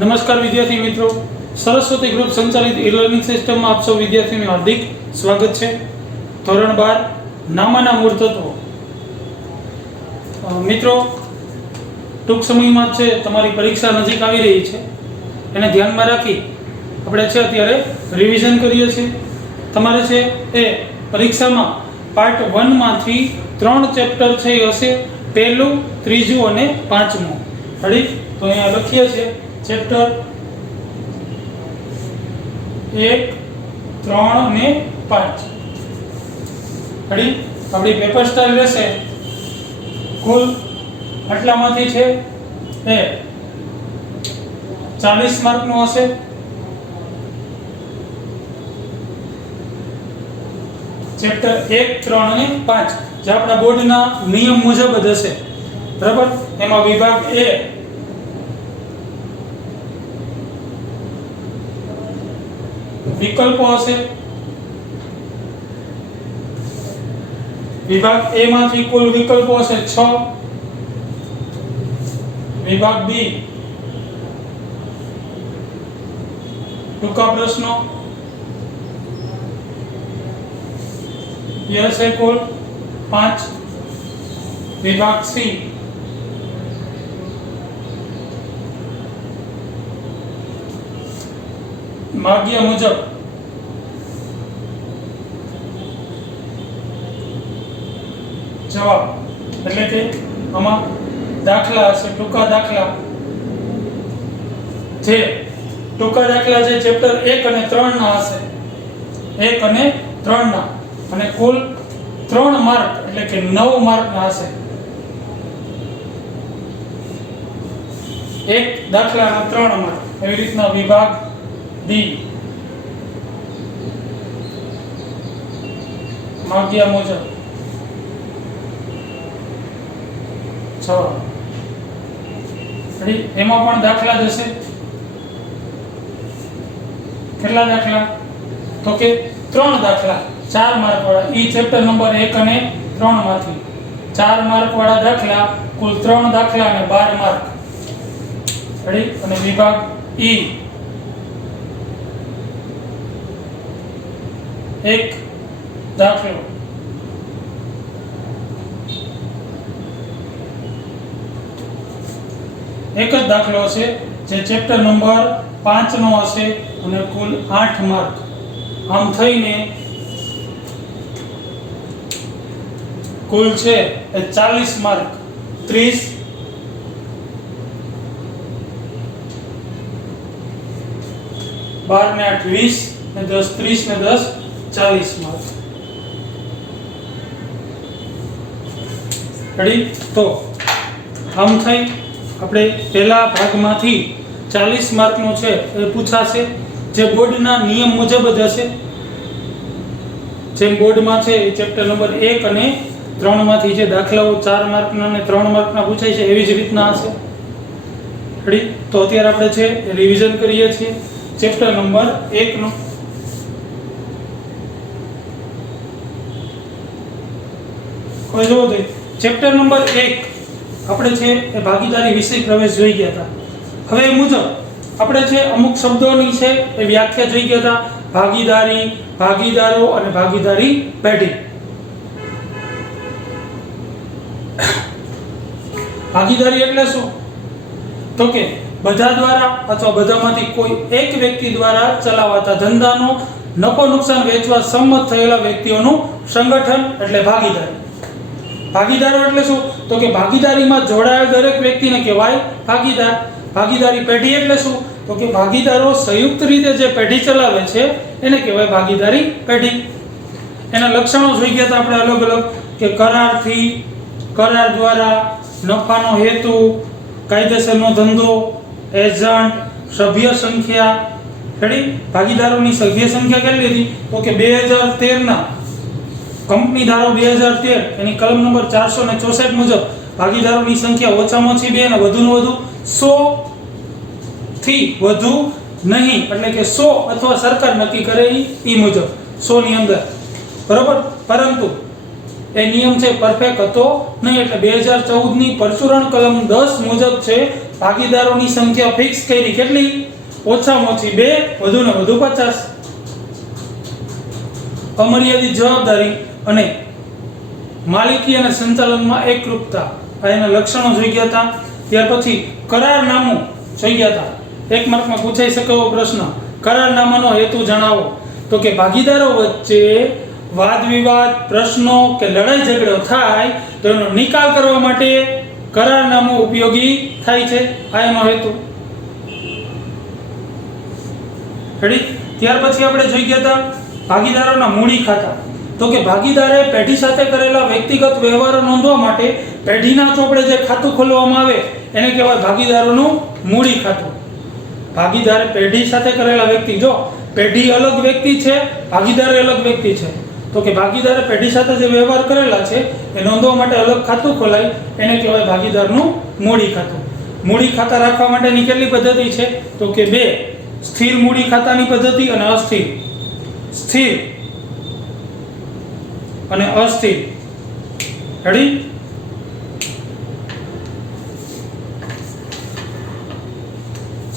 નમસ્કાર વિદ્યાર્થી મિત્રો, સરસ્વતી ગ્રુપ સંચાલિત ઈ-લર્નિંગ સિસ્ટમમાં આપ સૌ વિદ્યાર્થીઓનું હાર્દિક સ્વાગત છે. ધોરણ 12 નામાના મૂળ તત્વો. મિત્રો, ટૂંક સમયમાં છે તમારી પરીક્ષા નજીક આવી રહી છે, એને ધ્યાનમાં રાખી આપણે છે અત્યારે રિવિઝન કરીએ છીએ. તમારે છે એ પરીક્ષામાં પાર્ટ 1 માંથી 3 ચેપ્ટર છે એ હશે, પહેલું, ત્રીજું અને પાંચમું. રેડી? તો અહીંયા લખીએ છીએ ચેપ્ટર 1, 3 અને 5. રેડી? આપણી પેપર સ્ટાઇલ રહેશે કુલ આટલામાંથી છે એ 40 માર્કનું હશે. ચેપ્ટર 1, 3 અને 5 જે આપણા બોર્ડના નિયમ મુજબ જ હશે. બરાબર? એમાં વિભાગ A વિકલ્પો હશે. વિભાગ A માંથી કુલ વિકલ્પો હશે 6. વિભાગ B ટૂંકા પ્રશ્નો એ હશે કુલ 5. વિભાગ C માગ્યા મુજબ જવાબ, એટલે કે આમાં દાખલા હશે, ટૂંકા દાખલા. જે ટૂંકા દાખલા છે ચેપ્ટર 1 અને 3 ના હશે, 1 અને 3 ના, અને કુલ 3 માર્ક એટલે કે 9 માર્ક ના હશે. એક દાખલાના 3 માર્ક. એવી રીતના વિભાગ D માગ્યા મુજબ જવાબ. એમાં પણ દાખલા જ હશે. કેટલા દાખલા? તો કે 3 દાખલા, 4 માર્ક વાળા. ઈ ચેપ્ટર નંબર 1 અને 3 માંથી 4 માર્ક વાળા દાખલા, કુલ 3 દાખલા અને 12 માર્ક. રેડી? અને વિભાગ E એક દાખલો, એક જ દાખલો હશે જે ચેપ્ટર નંબર 5 નો હશે અને કુલ 8 માર્ક. આમ થઈને કુલ છે એ 40 માર્ક. 30 12 ને 8 20 ને 10 30 ને 10 40 માર્ક. રેડી? તો આમ થઈ આપણે પહેલા ભાગમાંથી 40 માર્કનો છે એ પૂછાશે, જે બોર્ડના નિયમ મુજબ જ હશે. જેમ બોર્ડમાં છે એ ચેપ્ટર નંબર 1 અને 3 માંથી જે દાખલાઓ 4 માર્કના અને 3 માર્કના પૂછાય છે એવી જ રીતના હશે. રેડી? તો અત્યારે આપણે છે રિવિઝન કરીએ છીએ ચેપ્ટર નંબર 1 નો. કોઈ જોવો તો ચેપ્ટર નંબર 1 આપણે છે એ ભાગીદારી વિષય પ્રવેશ જોઈ ગયા હતા. હવે એ મુજબ આપણે છે અમુક શબ્દોની છે એ વ્યાખ્યા જોઈ ગયા હતા. ભાગીદારી, ભાગીદારો અને ભાગીદારી પેઢી. ભાગીદારી એટલે શું? તો કે બધા દ્વારા અથવા બધામાંથી કોઈ એક વ્યક્તિ દ્વારા ચલાવાતા ધંધાનો નફો નુકસાન વેચવા સંમત થયેલા વ્યક્તિઓનું સંગઠન એટલે ભાગીદારી. ભાગીદારો એટલે શું? તો કે ભાગીદારીમાં જોડાયેલ દરેક વ્યક્તિને કહેવાય ભાગીદાર. ભાગીદારી પેઢી એટલે શું? તો કે ભાગીદારો સંયુક્ત રીતે જે પેઢી ચલાવે છે એને કહેવાય ભાગીદારી પેઢી. એના લક્ષણો જોઈ ગયા હતા આપણે અલગ અલગ, કે કરારથી, કરાર દ્વારા, નફાનો હેતુ, કાયદેસરનો ધંધો, એજન્ટ, સભ્ય સંખ્યા. રેડી? ભાગીદારોની સભ્ય સંખ્યા કેટલી હતી? તો કે 2013 ના કંપની ધારો 2013 એની કલમ નંબર 464 મુજબ ભાગીદારોની સંખ્યા ઓછામાં ઓછી 2 અને વધુમાં વધુ 100 થી વધુ નહીં, એટલે કે 100 અથવા સરકાર નક્કી કરે એ મુજબ 100 ની અંદર. બરોબર? પરંતુ એ નિયમ છે પરફેક્ટ હતો નહીં, એટલે 2014 ની પરચુરણ કલમ 10 મુજબ છે ભાગીદારોની સંખ્યા ફિક્સ કરી. કેટલી? ઓછામાં ઓછી 2, વધુને વધુ 50. અમર્યાદિત જવાબદારી અને માલિકી અને સંચાલનમાં એકરૂપતા, આ એના લક્ષણો જોઈ ગયા હતા. ત્યાર પછી કરારનામું જોઈ ગયા હતા. 1 માર્કમાં પૂછાઈ શકે એવો પ્રશ્ન, કરારનામાનો હેતુ જણાવો. તો કે ભાગીદારો વચ્ચે વાદ વિવાદ, પ્રશ્નો કે લડાઈ ઝઘડો થાય તો એનો નિકાલ કરવા માટે કરારનામું ઉપયોગી થાય છે. આ એનો હેતુ. રેડી? ત્યાર પછી આપણે જોઈ ગયા હતા ભાગીદારોના મૂડી ખાતા. તો કે ભાગીદારે પેઢી સાથે કરેલા વ્યક્તિગત વ્યવહારો નોંધવા માટે પેઢીના ચોપડે જે ખાતું ખોલવામાં આવે એને કહેવાય ભાગીદારોનું મૂડી ખાતું. ભાગીદારે પેઢી સાથે કરેલા વ્યક્તિ, જો પેઢી અલગ વ્યક્તિ છે, ભાગીદાર અલગ વ્યક્તિ છે, તો કે ભાગીદારે પેઢી સાથે જે વ્યવહાર કરેલા છે એ નોંધવા માટે અલગ ખાતું ખોલાય એને કહેવાય ભાગીદારનું મૂડી ખાતું. મૂડી ખાતા રાખવા માટેની કેટલી પદ્ધતિ છે? તો કે 2, સ્થિર મૂડી ખાતાની પદ્ધતિ અને અસ્થિર. સ્થિર અને અસ્થિર. રેડી?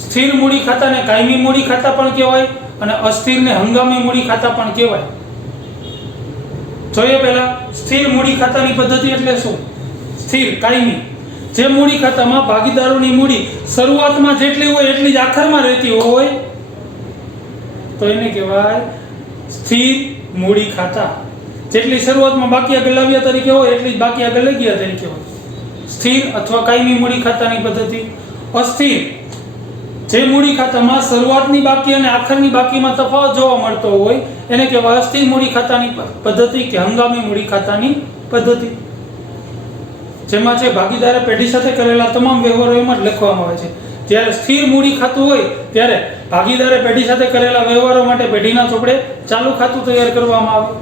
સ્થિર મૂડી ખાતાને કાયમી મૂડી ખાતા પણ કહેવાય અને અસ્થિરને હંગામી મૂડી ખાતા પણ કહેવાય. જોઈએ પહેલા સ્થિર મૂડી ખાતાની પદ્ધતિ એટલે શું? સ્થિર, કાયમી. જે મૂડી ખાતામાં ભાગીદારોની મૂડી શરૂઆતમાં જેટલી હોય એટલી જ આખરમાં રહેતી હોય તો એને કહેવાય સ્થિર મૂડી ખાતા. જેટલી શરૂઆતમાં બાકી આગળ લાવ્યા તરીકે હોય એટલી જ બાકી આગળ લઈ ગયા તરીકે હોય. સ્થિર અથવા કાયમી મૂડી ખાતાની પદ્ધતિ. અસ્થિર, જે મૂડી ખાતામાં શરૂઆતની બાકી અને આખરની બાકીમાં તફાવત જોવા મળતો હોય એને કહેવાય અસ્થિર મૂડી ખાતાની પદ્ધતિ કે હંગામી મૂડી ખાતાની પદ્ધતિ. જેમાં છે ભાગીદારે પેઢી સાથે કરેલા તમામ વ્યવહારો એમાં જ લખવામાં આવે છે. જ્યારે સ્થિર મૂડી ખાતું હોય ત્યારે ભાગીદારે પેઢી સાથે કરેલા વ્યવહારો માટે પેઢીના ચોપડે ચાલુ ખાતું તૈયાર કરવામાં આવે.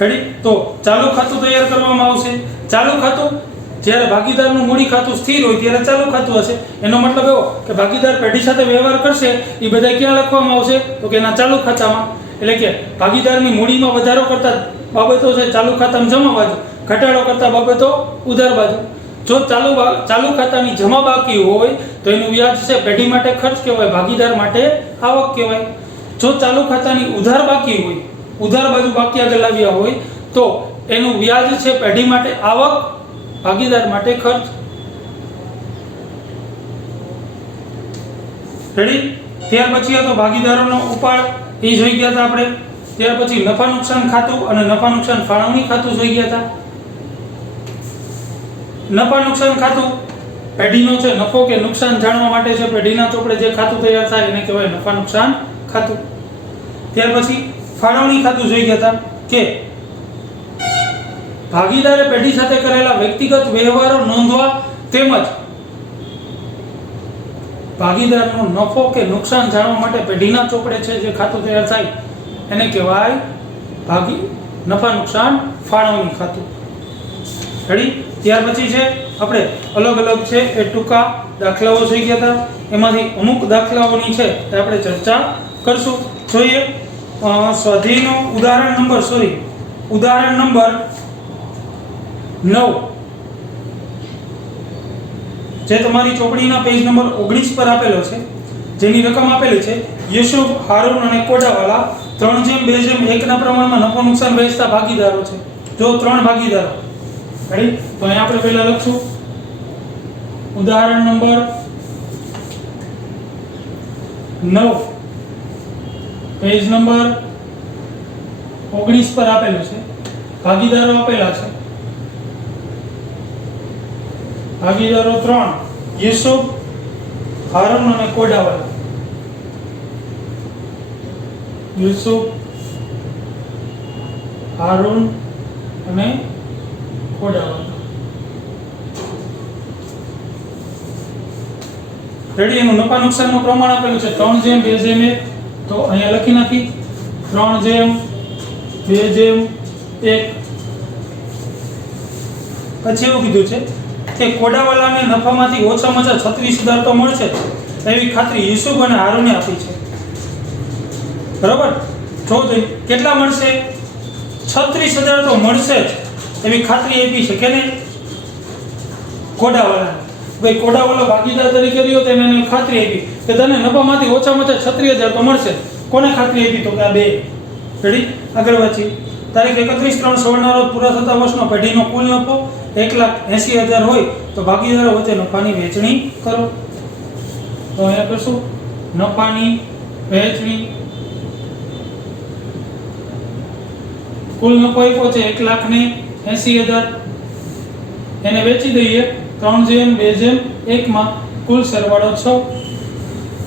રેડી? તો ચાલુ ખાતું તૈયાર કરવામાં આવશે. ચાલુ ખાતું, જ્યારે ભાગીદારનું મૂડી ખાતું સ્થિર હોય ત્યારે ચાલુ ખાતું હશે. એનો મતલબ એવો કે ભાગીદાર પેઢી સાથે વ્યવહાર કરશે એ બધા ક્યાં લખવામાં આવશે? તો કે એના ચાલુ ખાતામાં. એટલે કે ભાગીદારની મૂડીમાં વધારો કરતા બાબતો છે ચાલુ ખાતામાં જમા બાજુ, ઘટાડો કરતા બાબતો ઉધાર બાજુ. જો ચાલુ ખાતાની જમા બાકી હોય તો એનું વ્યાજ છે પેઢી માટે ખર્ચ કહેવાય, ભાગીદાર માટે આવક કહેવાય. જો ચાલુ ખાતાની ઉધાર બાકી હોય, ઉધાર બાજુ બાકી આગળ લાવ્યા હોય તો એનું વ્યાજ છે પેઢી માટે આવક, ભાગીદાર માટે ખર્ચ. રેડી? ત્યાર પછી આ તો ભાગીદારોનો ઉપાડ એ જોઈ ગયા હતા આપણે. ત્યાર પછી નફા નુકસાન ખાતું અને નફા નુકસાન ફાળવણી ખાતું જોઈ ગયા હતા. નફા નુકસાન ખાતું પેઢીનો છે નફો કે નુકસાન જાણવા માટે છે પેઢીના ચોપડે જે ખાતું તૈયાર થાય એને કહેવાય નફા નુકસાન ખાતું. ત્યાર પછી ફાળવણી ખાતું જોઈ ગયા હતા કે ભાગીદારે પેઢી સાથે કરેલા વ્યક્તિગત વ્યવહારો નોંધવા તેમજ ભાગીદારનો નફો કે નુકસાન જાણવા માટે પેઢીના ચોપડે છે જે ખાતું તૈયાર થાય એને કહેવાય નફા નુકસાન ફાળવણી ખાતું. રેડી? ત્યાર પછી છે આપણે અલગ અલગ છે એ ટૂંકા દાખલાઓ જોઈ ગયા હતા. એમાંથી અમુક દાખલાઓની છે એ આપણે ચર્ચા કરશું. જોઈએ સ્વાધ્યાયનો ઉદાહરણ નંબર 9 જે તમારી ચોપડીના પેજ નંબર 19 પર આપેલો છે. જેની રકમ આપેલી છે યુસુફ, હારૂન અને કોડાવાલા 3:2:1 ના પ્રમાણમાં નફો નુકસાન વહેંચતા ભાગીદારો છે. જો 3 ભાગીદારો. રેડી? તો અહીં આપણે પહેલા લખશું ઉદાહરણ નંબર 9 પેજ નંબર 19 પર આપેલું છે. ભાગીદારો આપેલા છે. ભાગીદારો 3 યુસુફ, હારૂન અને કોડાવાલા. યુસુફ, હારૂન અને કોડાવાલા. રેડી? એનું નફા નુકસાનનું પ્રમાણ આપેલું છે 3:2:1. તો અહીંયા લખી નાખી 3:2:1. પછી એવું કીધું છે કે કોડાવાલાને નફામાંથી ઓછામાં ઓછા 36,000 તો મળશે એવી ખાતરી યુસુફ અને હારૂને આપી છે. બરાબર? જો કેટલા મળશે? 36,000 તો મળશે જ એવી ખાતરી આપી છે કે નહીં? કોડાવાળા ભાઈ, કોડાવાળો ભાગીદાર તરીકે રહ્યો તો એને ખાતરી આપી કે તને નફામાંથી ઓછામાં ઓછા 36,000 તો મળશે. કોને ખાતરી આપી? તો કે આ બે. રેડી? આગળ વાંચી. તારીખ 31/3/16 ના રોજ પૂરા થતા વર્ષનો પેઢીનો કુલ નફો 1,80,000 હોય તો ભાગીદારો વચ્ચે નફાની વહેંચણી કરો. તો અહીંયા કરશું નફાની વહેંચણી. કુલ નફો આપ્યો છે 1,80,000, એને વેચી દઈએ 3/2/1 માં, કુલ સરવાળો 6.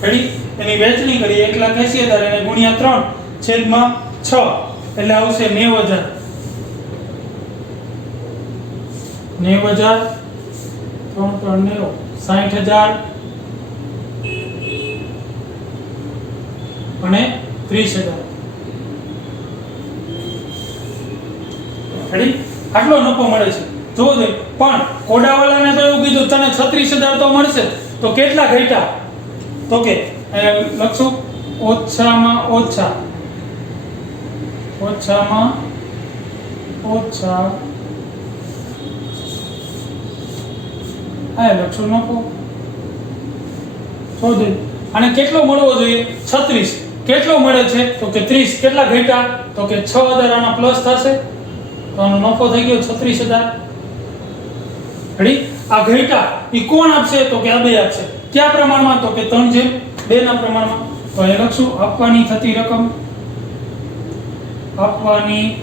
રેડી? એની વહેંચણી કરીએ 1,80,000 એને ગુણ્યા 3/6 એટલે આવશે 90,000. 90,000 3 3 60,000 અને 30,000. રેડી? આટલો નફો મળે છે. જોવો દે. પણ કોડાવાલાને તો એવું કીધું તને 36,000 તો મળશે, તો કેટલા ઘટ્યા? તો કે લખશું ઓછામાં ઓછા આ લખશું નફો. શોધે. અને કેટલો મળવો જોઈએ? 36. કેટલો મળે છે? તો કે 30. કેટલા ઘટ્યા? તો કે 6,000 આના પ્લસ થશે તો આનો નફો થઈ ગયો 36,000. રેડી? આ ઘટ્યા ઈ કોણ આપશે? તો કે આ બે આપશે. કયા પ્રમાણમાં? તો કે 3/2 ના પ્રમાણમાં. તો એ લખશું આપવાની થતી રકમ. આપવાની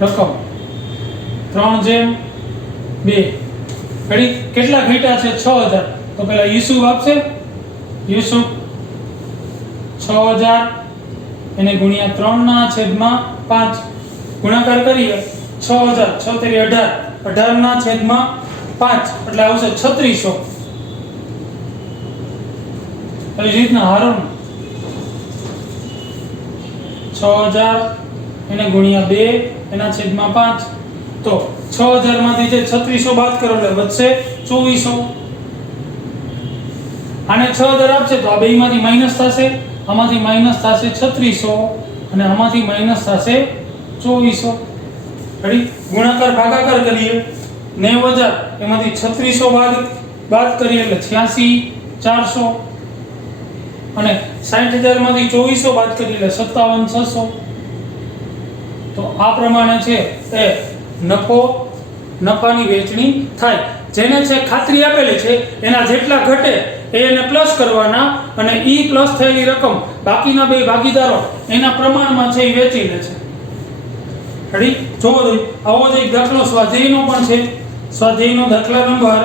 રકમ 3/2. રેડી? કેટલા ઘટ્યા છે? 6,000. તો પેલા યુસુફ આપશે. યુસુફ 6,000 એને ગુણ્યા 3/5 ગુણાકાર કરીએ 6,000 6 તેરી 18/5 એટલે આવશે 3600. એવી રીતના હારો 6,000 એને ગુણ્યા 2 એના છેદમાં 5 તો 6,000 માંથી જે 3600 બાદ કરો એટલે વધશે 2400. આને 6,000 આપશે તો આ બેયમાંથી માઈનસ થશે, આમાંથી માઈનસ થશે 3600 અને આમાંથી માઈનસ થશે 2400. રેડી? ગુણાકાર ભાગાકાર કરીએ 90,000 એમાંથી 3600 બાદ કરીએ એટલે 86,400 અને 60,000 માંથી 2400 બાદ કરીએ એટલે 57,600. તો આ પ્રમાણે છે એ નફાની વહેંચણી થાય. જેને છે ખાતરી આપેલી છે એના જેટલા ઘટે એને પ્લસ કરવાના અને ઈ પ્લસ થયેલી રકમ બાકીના બે ભાગીદારો એના પ્રમાણમાં છે એ વેચી લે છે. રેડી? જોવો જોઈએ. આવો જ એક દાખલો સ્વાધ્યાયનો પણ છે. સ્વાધ્યાયનો દાખલા નંબર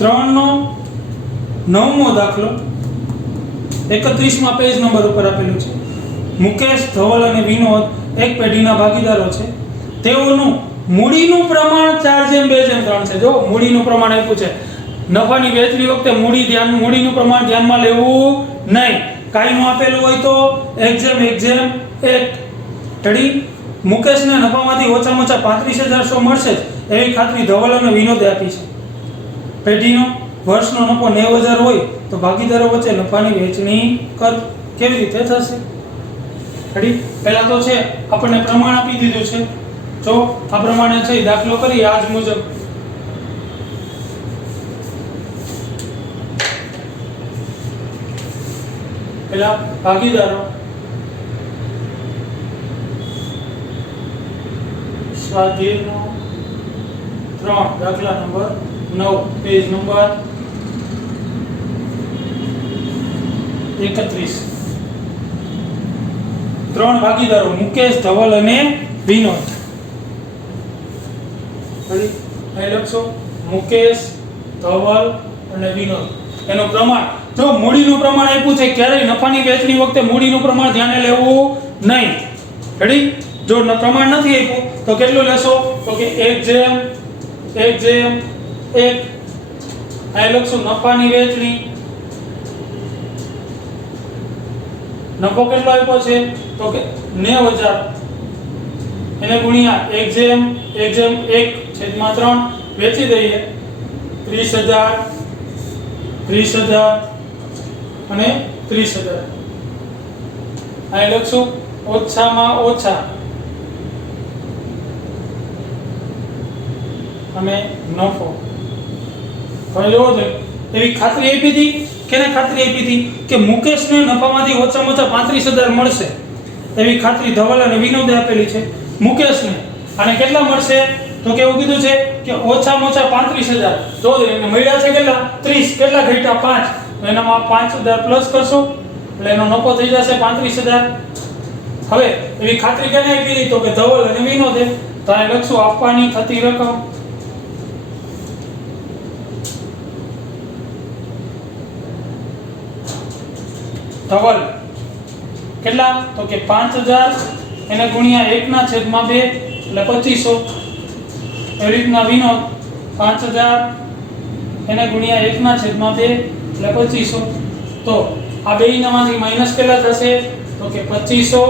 3/9 દાખલો 31માં પેજ નંબર ઉપર આપેલું છે. મુકેશ, ધવલ અને વિનોદ એક પેઢીના ભાગીદારો છે. તેઓનું મૂડીનું પ્રમાણ 4/2/3 છે. જો મૂડીનું પ્રમાણ આપ્યું છે. નફાની વહેંચણી વખતે મૂડીનું પ્રમાણ ધ્યાનમાં લેવું નહીં. કાંઈનું આપેલું હોય તો 1/1. રેડી? મુકેશને નફામાંથી ઓછામાં ઓછા 35,000 મળશે જ એવી ખાતરી ધવલ અને વિનોદે આપી છે. પેઢીનો વર્ષનો નફો 90,000 હોય તો ભાગીદારો વચ્ચે નફાની વહેંચણી કેવી રીતે થશે? રેડી? પહેલા તો છે આપણને પ્રમાણ આપી દીધું છે. જો આ પ્રમાણે છે દાખલો કરીએ આજ મુજબ. પેલા ભાગીદારો સ્વાધ્યાયનો 3 દાખલા નંબર 9 પેજ નંબર 31. 3 ભાગીદારો મુકેશ, ધવલ અને વિનોદ. અહીં લખશો મુકેશ, ધવલ અને વિનોદ. એનું પ્રમાણ જો મૂડીનું પ્રમાણ આપ્યું છે, ક્યારેય નફાની વહેંચણી વખતે મૂડીનું પ્રમાણ ધ્યાને લેવું નહીં. રેડી? જો પ્રમાણ નથી આપ્યું તો કેટલું લેશો? તો કે 1/1. અહીં લખશું નફાની વહેંચણી. નફો કેટલો આપ્યો છે? તો કે 90,000 એને ગુણ્યા 1/1/3 વેચી દઈએ 30,000 30,000 અને 30,000. અહીં લખશું ઓછામાં ઓછા અને નફો. હવે જોવો જોઈએ એવી ખાતરી આપી હતી. કેને ખાતરી આપી હતી કે મુકેશને નફામાંથી ઓછામાં ઓછા 35,000 મળશે એવી ખાતરી ધવલ અને વિનોદે આપેલી છે. મુકેશને અને કેટલા મળશે તો કેવું કીધું છે કે ઓછામાં ઓછા 35,000. જો એને મળ્યા છે કેટલા 30, કેટલા ઘટ્યા 5, એનામાં 5,000 પ્લસ કરશો એટલે એનો નફો થઈ જશે 35,000. હવે એવી ખાતરી કેને આપી હતી તો કે ધવલ અને વિનોદે. તો આ લખશું આપવાની થતી રકમ ધવલ કેટલા તો કે 5,000 એને ગુણ્યા 1/2 એટલે 2500. એવી રીતના વિનોદ 5,000 એને ગુણ્યા 1/2 એટલે 2500. તો આ બેયનામાંથી માઈનસ કેટલા થશે તો કે 2500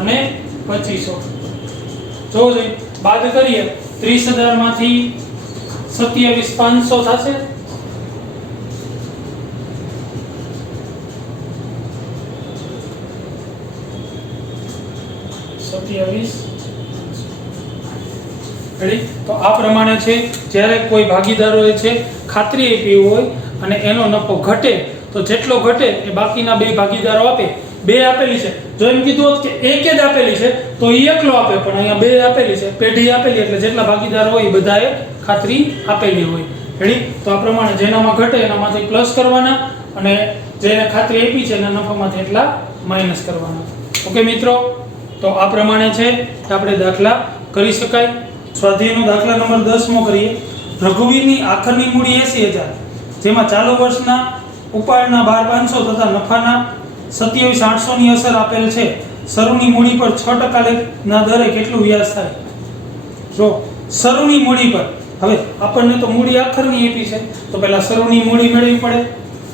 અને 2500. જોજો બાદ કરીએ 30,000 માંથી 27,500 થશે. 27. તો આ પ્રમાણે છે જ્યારે કોઈ ભાગીદારોએ છે ખાતરી આપી હોય અને એનો નફો ઘટે તો જેટલો ઘટે એ બાકીના બે ભાગીદારો આપે. બે આપેલી છે જો એમ કીધું હોત કે એક જ આપેલી છે તો એ એકલો આપે, પણ અહીંયા બે આપેલી છે, પેઢી આપેલી એટલે જેટલા ભાગીદારો હોય એ બધાએ ખાતરી આપેલી હોય. રેડી? તો આ પ્રમાણે જેનામાં ઘટે એનામાંથી પ્લસ કરવાના અને જેને ખાતરી આપી છે એના નફામાંથી એટલા માઈનસ કરવાના. ઓકે મિત્રો, તો આ પ્રમાણે છે કે આપણે દાખલા કરી શકાય. સ્વાધ્યાયનો દાખલા નંબર 10મો કરીએ. રઘુવીરની આખરની મૂડી 80,000 જેમાં ચાલુ વર્ષના ઉપાડના 12,500 તથા નફાના 27,800 ની અસર આપેલ છે. શરૂની મૂડી પર 6% ના દરે કેટલું વ્યાજ થાય? જો શરૂની મૂડી પર, હવે આપણને તો મૂડી આખરની આપી છે તો પહેલા શરૂની મૂડી મેળવવી પડે.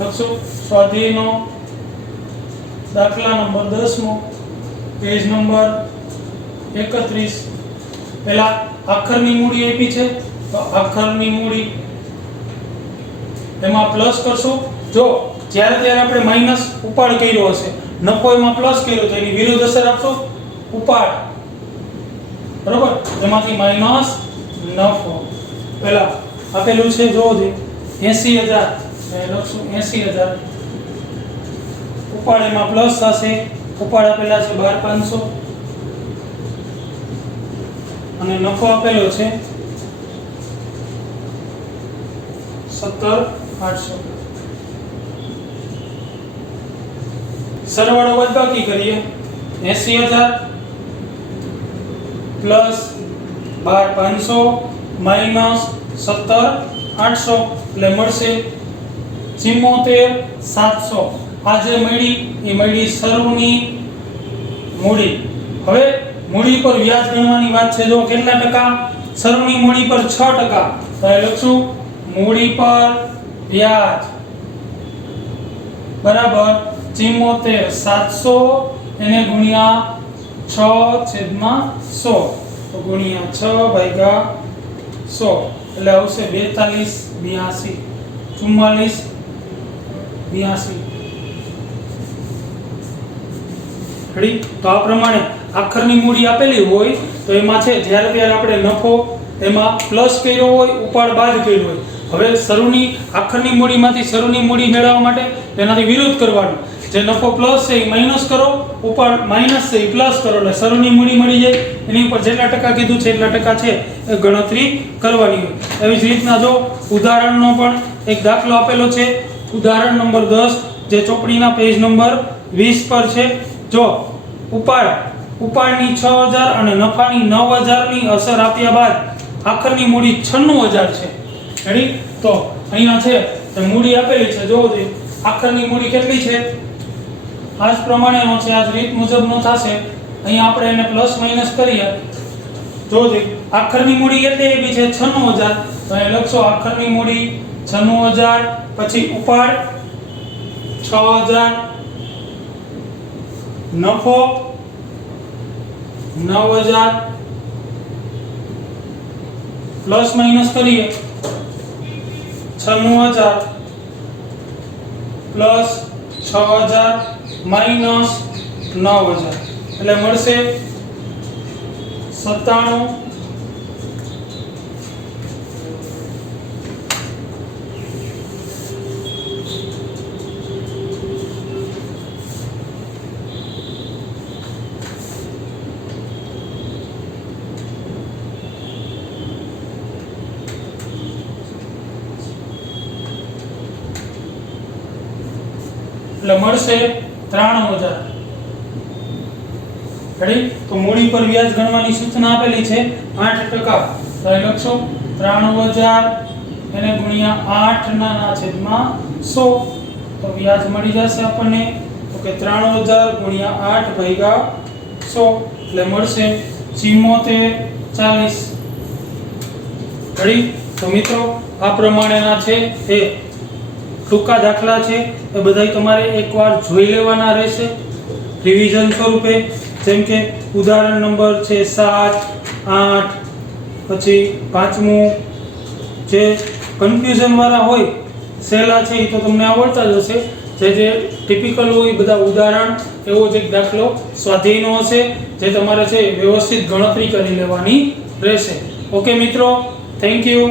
લખશું સ્વાધ્યાયનો દાખલા નંબર 10મો, પેજ નંબર 31. પહેલા આખરની મૂડી આપી છે તો આખરની મૂડી એમાં પ્લસ કરશો. જો જ્યારે આપણે માઈનસ ઉપાડ કર્યો હશે, નફો એમાં પ્લસ કર્યો તો એની વિરુદ્ધ અસર આપશો ઉપાડ, બરોબર? એમાંથી માઈનસ નફો. પહેલા આપેલું છે જો 80,000 લખશું 80,000. ઉપાડ એમાં પ્લસ થશે. ઉપાડ આપેલા છે 12,500 અને નફો આપેલો છે 17,800. સરવાળો બાદબાકી કરીએ. 80,000 પ્લસ 12,500 માઈનસ 17,800 એટલે મળશે 74,700. આ જે મળી એ મળી શરૂની મૂડી. હવે મૂડી પર વ્યાજ ગણવાની વાત છે. જો કેટલા ટકા? શરૂની મૂડી પર 6%. તો એ લખશું મૂડી પર વ્યાજ બરાબર 74,700 એને ગુણ્યા 6/100 તો ગુણ્યા 6/100 એટલે આવશે 42,82 44,82. રેડી? તો આ પ્રમાણે આખરની મૂડી આપેલી હોય તો એમાં છે જ્યારે ત્યારે આપણે નફો એમાં પ્લસ કર્યો હોય, ઉપાડ બાદ કર્યો હોય. હવે શરૂની આખરની મૂડીમાંથી શરૂની મૂડી મેળવવા માટે એનાથી વિરુદ્ધ કરવાનું. જે નફો પ્લસ છે એ માઈનસ કરો, ઉપાડ માઈનસ છે એ પ્લસ કરો એટલે શરૂની મૂડી મળી જાય. એની ઉપર જેટલા ટકા કીધું છે એટલા ટકા છે એ ગણતરી કરવાની હોય. એવી જ રીતના જો ઉદાહરણનો પણ એક દાખલો આપેલો છે. ઉદાહરણ નંબર 10 જે ચોપડીના પેજ નંબર 20 પર છે. જો ઉપાડની 6,000 અને નફાની 9,000 ની અસર આપ્યા બાદ આખરની મૂડી 96,000 છે. રેડી? તો અહીંયા છે એ મૂડી આપેલી છે. જોવો જોઈએ આખરની મૂડી કેટલી છે? આ જ પ્રમાણેનો છે, આ જ રીત મુજબનો થશે. અહીંયા આપણે એને પ્લસ માઈનસ કરીએ. જોવો જોઈએ આખરની મૂડી કેટલી આપી છે? 96,000. તો અહીં લખશો આખરની મૂડી 96,000 પછી ઉપાડ 6,000 નફો 9,000 પ્લસ માઈનસ કરીએ 96,000 પ્લસ 6000 માઇનસ 9000 એટલે મળશે 97 એટલે મળશે 93000 રેડી તો મૂડી પર વ્યાજ ગણવાની સૂચના આપેલી છે 8% તો અહીં લખશો 93000 એને ગુણ્યા 8 ના છેદમાં 100 તો વ્યાજ મળી જશે આપણને તો કે 93000 ગુણ્યા 8 ભાગ્યા 100 એટલે મળશે 7440 રેડી તો મિત્રો આ પ્રમાણેના છે એ ટૂંકા દાખલા છે એ બધાય તમારે એકવાર જોઈ લેવાના રહેશે રિવિઝન સ્વરૂપે જેમ કે ઉદાહરણ નંબર છે 7 8 પછી પાંચમું જે કન્ફ્યુઝન વાળા હોય સહેલા છે એ તો તમને આવડતા જ હશે જે ટિપિકલ હોય બધા ઉદાહરણ એવો જ એક દાખલો સ્વાધ્યાયનો હશે જે તમારે છે વ્યવસ્થિત ગણતરી કરી લેવાની રહેશે ઓકે મિત્રો થેન્ક યુ